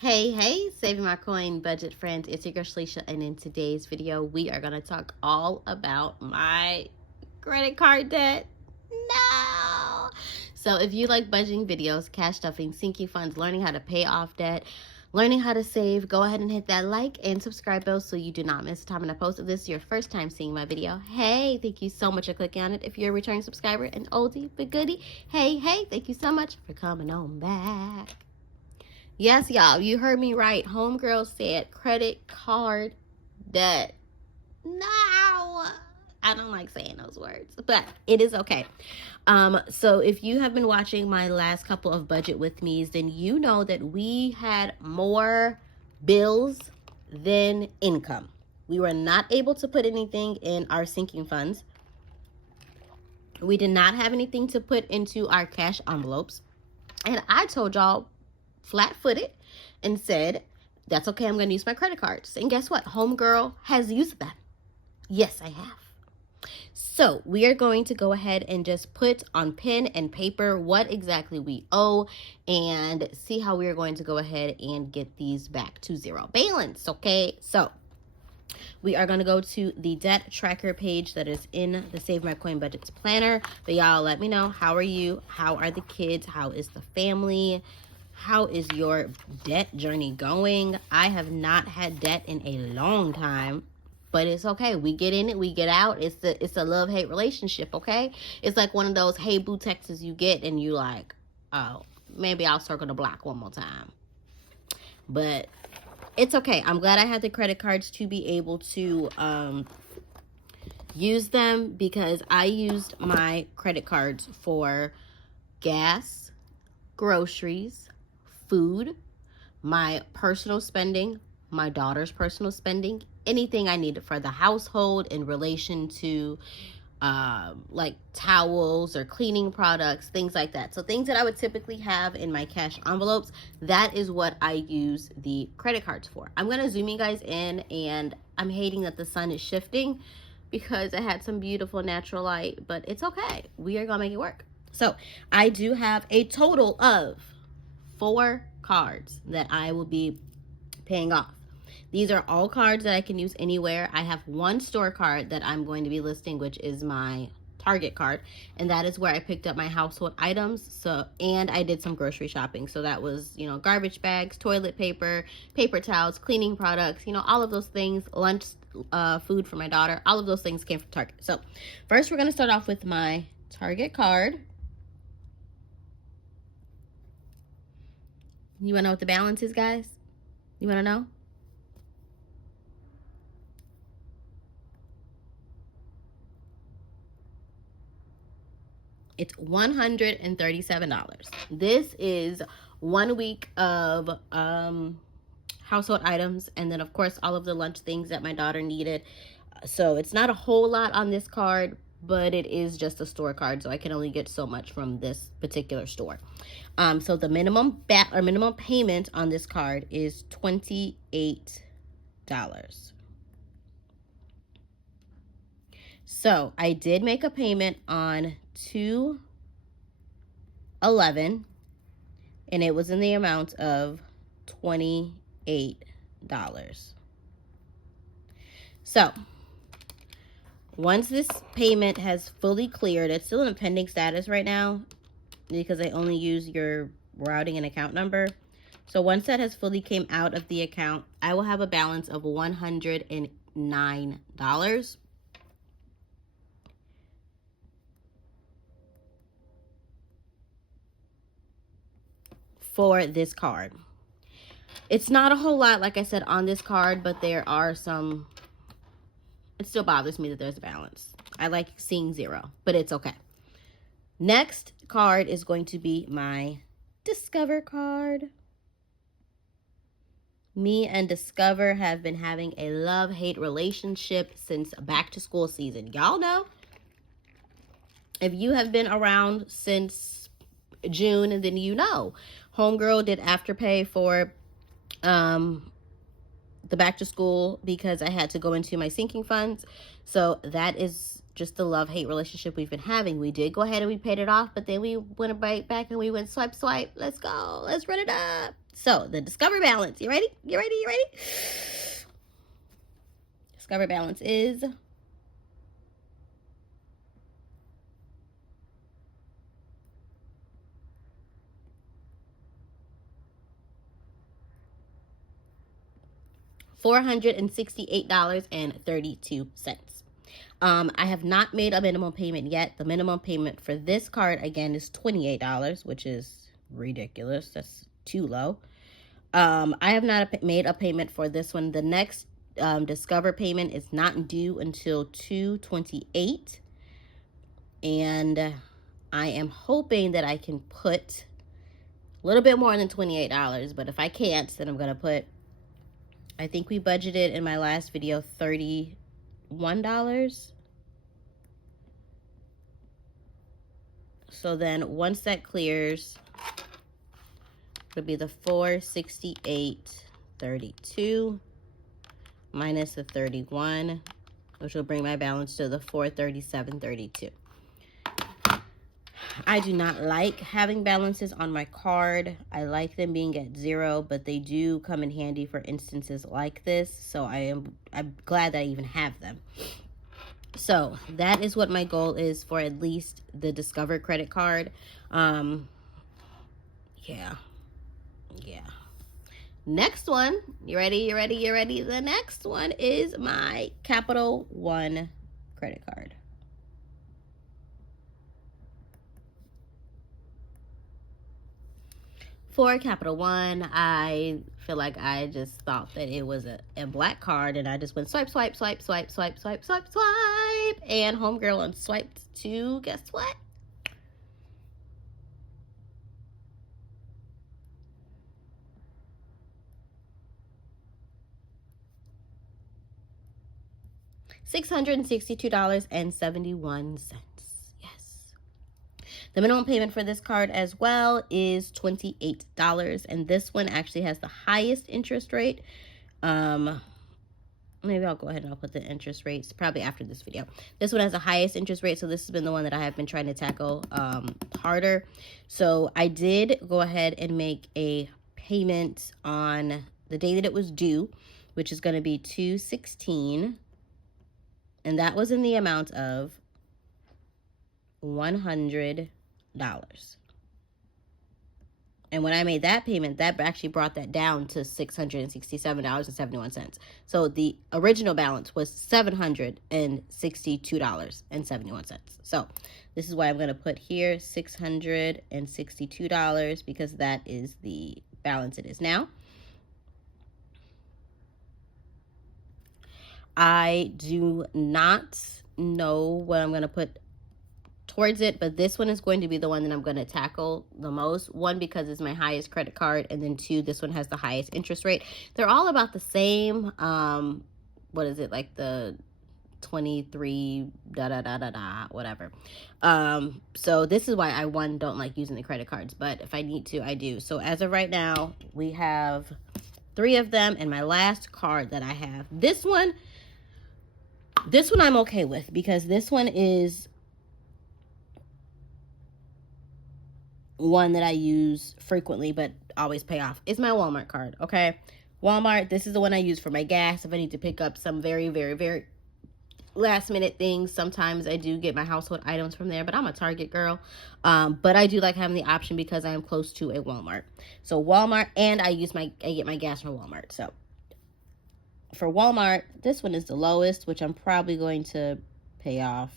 Hey, saving my coin budget friends, it's your girl Shalisha, and in today's video we are going to talk all about my credit card debt. No! So if you like budgeting videos, cash stuffing, sinking funds, learning how to pay off debt, learning how to save, go ahead and hit that like and subscribe bell so you do not miss the time when I post. If this is your first time seeing my video, hey, thank you so much for clicking on it. If you're a returning subscriber, an oldie but goodie, hey, thank you so much for coming on back. Yes, y'all, you heard me right. Homegirl said credit card debt. No, I don't like saying those words, but it is okay. So if you have been watching my last couple of budget with me's, then you know that we had more bills than income. We were not able to put anything in our sinking funds. We did not have anything to put into our cash envelopes. And I told y'all flat-footed and said, that's okay, I'm going to use my credit cards. And guess what? Homegirl has used them. Yes, I have. So we are going to go ahead and just put on pen and paper what exactly we owe and see how we are going to go ahead and get these back to zero balance, okay? So we are going to go to the debt tracker page that is in the Save My Coin Budgets planner. But y'all let me know, how are you? How are the kids? How is the family? How is your debt journey going? I have not had debt in a long time, but it's okay. We get in it, we get out. It's a love-hate relationship, okay? It's like one of those hey boo texts you get and you like, oh, maybe I'll circle the block one more time. But it's okay. I'm glad I had the credit cards to be able to use them, because I used my credit cards for gas, groceries, food, my personal spending, my daughter's personal spending, anything I needed for the household in relation to like towels or cleaning products, things like that. So things that I would typically have in my cash envelopes, that is what I use the credit cards for. I'm going to zoom you guys in, and I'm hating that the sun is shifting because I had some beautiful natural light, but it's okay. We are going to make it work. So I do have a total of 4 cards that I will be paying off. These are all cards that I can use anywhere. I have one store card that I'm going to be listing, which is my Target card, and that is where I picked up my household items. So, and I did some grocery shopping. So that was, garbage bags, toilet paper, paper towels, cleaning products, all of those things, lunch, food for my daughter, all of those things came from Target. So first we're going to start off with my Target card. You want to know what the balance is, guys? You want to know? It's $137. This is 1 week of household items, and then of course all of the lunch things that my daughter needed. So it's not a whole lot on this card, but it is just a store card, so I can only get so much from this particular store. So the minimum payment on this card is $28. So I did make a payment on 2/11, and it was in the amount of $28. So once this payment has fully cleared, it's still in a pending status right now because I only use your routing and account number. So once that has fully came out of the account, I will have a balance of $109 for this card. It's not a whole lot, like I said, on this card, but there are some. It still bothers me that there's a balance. I like seeing zero, but it's okay. Next card is going to be my Discover card. Me and Discover have been having a love-hate relationship since back to school season. Y'all know, if you have been around since June, then you know. Homegirl did Afterpay for the back to school because I had to go into my sinking funds. So that is just the love-hate relationship we've been having. We did go ahead and we paid it off, but then we went right back and we went swipe. Let's go. Let's run it up. So the Discover balance, you ready? You ready? You ready? Discover balance is $468.32. I have not made a minimum payment yet. The minimum payment for this card, again, is $28, which is ridiculous. That's too low. I have not made a payment for this one. The next Discover payment is not due until 2/28. And I am hoping that I can put a little bit more than $28. But if I can't, then I'm going to put, I think we budgeted in my last video $31. So then once that clears, it'll be the 468.32 minus the 31, which will bring my balance to the 437.32. I do not like having balances on my card. I like them being at zero, but they do come in handy for instances like this. So I'm glad that I even have them. So that is what my goal is for at least the Discover credit card. Yeah. Next one, you ready? The next one is my Capital One credit card. For Capital One, I feel like I just thought that it was a black card, and I just went swipe, and homegirl unswiped to, guess what? $662.71. Yes. The minimum payment for this card as well is $28, and this one actually has the highest interest rate. Maybe I'll go ahead and I'll put the interest rates probably after this video. This one has the highest interest rate, so this has been the one that I have been trying to tackle harder. So I did go ahead and make a payment on the day that it was due, which is going to be 2/16, and that was in the amount of $100. And when I made that payment, that actually brought that down to $667.71. So the original balance was $762.71. So this is why I'm going to put here $662, because that is the balance it is now. I do not know what I'm going to put towards it, but this one is going to be the one that I'm going to tackle the most. One, because it's my highest credit card, and then two, this one has the highest interest rate. They're all about the same. What is it, like the 23 whatever. So this is why I don't like using the credit cards, but if I need to, I do. So as of right now, we have 3 of them, and my last card that I have, this one I'm okay with, because this one is one that I use frequently but always pay off. It's my Walmart card, okay? Walmart, this is the one I use for my gas. If I need to pick up some very, very, very last minute things, sometimes I do get my household items from there, but I'm a Target girl. But I do like having the option because I am close to a Walmart. So Walmart, and I get my gas from Walmart. So for Walmart, this one is the lowest, which I'm probably going to pay off,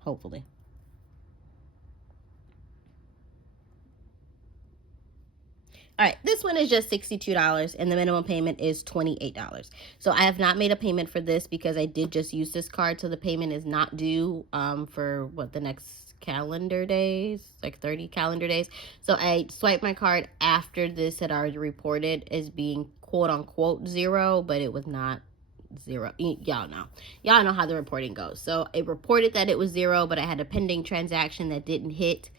hopefully. All right, this one is just $62, and the minimum payment is $28. So I have not made a payment for this because I did just use this card, so the payment is not due for the next calendar days, like 30 calendar days. So I swiped my card after this had already reported as being quote-unquote zero, but it was not zero. Y'all know how the reporting goes. So it reported that it was zero, but I had a pending transaction that didn't hit.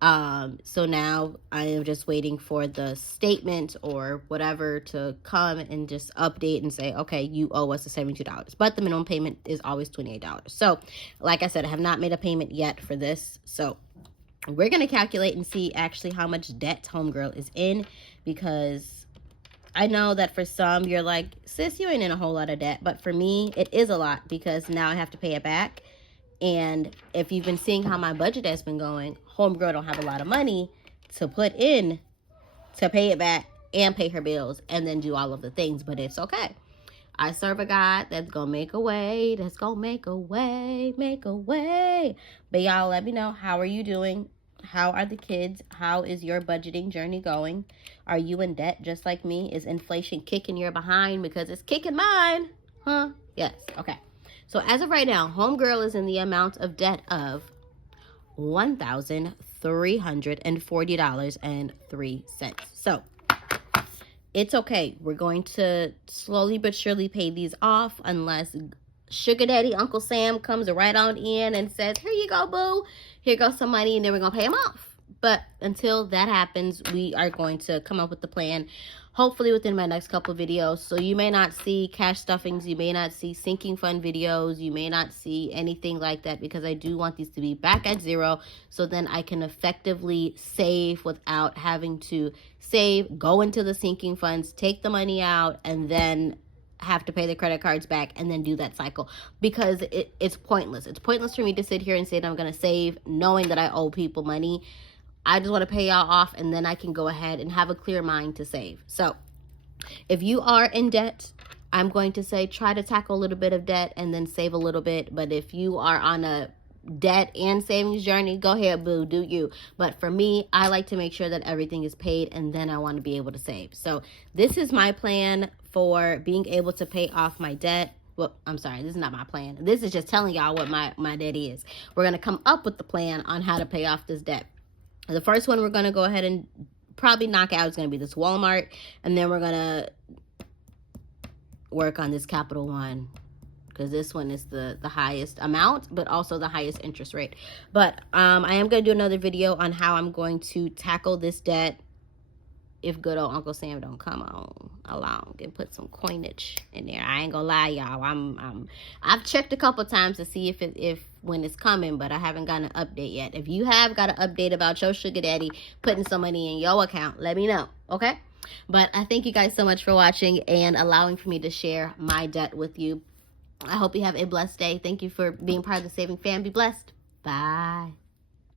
So now I am just waiting for the statement or whatever to come and just update and say, okay, you owe us the $72, but the minimum payment is always $28. So like I said, I have not made a payment yet for this. So we're going to calculate and see actually how much debt homegirl is in, because I know that for some you're like, sis, you ain't in a whole lot of debt, but for me it is a lot, because now I have to pay it back. And if you've been seeing how my budget has been going, homegirl don't have a lot of money to put in to pay it back and pay her bills and then do all of the things, but it's okay. I serve a God that's gonna make a way, that's gonna make a way, make a way. But y'all, let me know, how are you doing? How are the kids? How is your budgeting journey going? Are you in debt just like me? Is inflation kicking your behind? Because it's kicking mine. Huh? Yes. Okay. So as of right now, homegirl is in the amount of debt of $1,340.03. So it's okay. We're going to slowly but surely pay these off, unless Sugar Daddy Uncle Sam comes right on in and says, here you go, boo. Here goes some money, and then we're going to pay him off. But until that happens, we are going to come up with the plan, hopefully within my next couple of videos. So you may not see cash stuffings, you may not see sinking fund videos, you may not see anything like that, because I do want these to be back at zero, so then I can effectively save without having to save, go into the sinking funds, take the money out, and then have to pay the credit cards back and then do that cycle, because it's pointless. It's pointless for me to sit here and say that I'm going to save knowing that I owe people money. I just want to pay y'all off, and then I can go ahead and have a clear mind to save. So if you are in debt, I'm going to say try to tackle a little bit of debt and then save a little bit. But if you are on a debt and savings journey, go ahead, boo, do you. But for me, I like to make sure that everything is paid, and then I want to be able to save. So this is my plan for being able to pay off my debt. Well, I'm sorry, this is not my plan. This is just telling y'all what my debt is. We're going to come up with the plan on how to pay off this debt. The first one we're going to go ahead and probably knock out is going to be this Walmart. And then we're going to work on this Capital One, because this one is the highest amount, but also the highest interest rate. But I am going to do another video on how I'm going to tackle this debt if good old Uncle Sam don't come on along and put some coinage in there. I ain't gonna lie, y'all. I've checked a couple times to see if when it's coming, but I haven't gotten an update yet. If you have got an update about your sugar daddy putting some money in your account, let me know, okay? But I thank you guys so much for watching and allowing for me to share my debt with you. I hope you have a blessed day. Thank you for being part of the Saving Fam. Be blessed. Bye.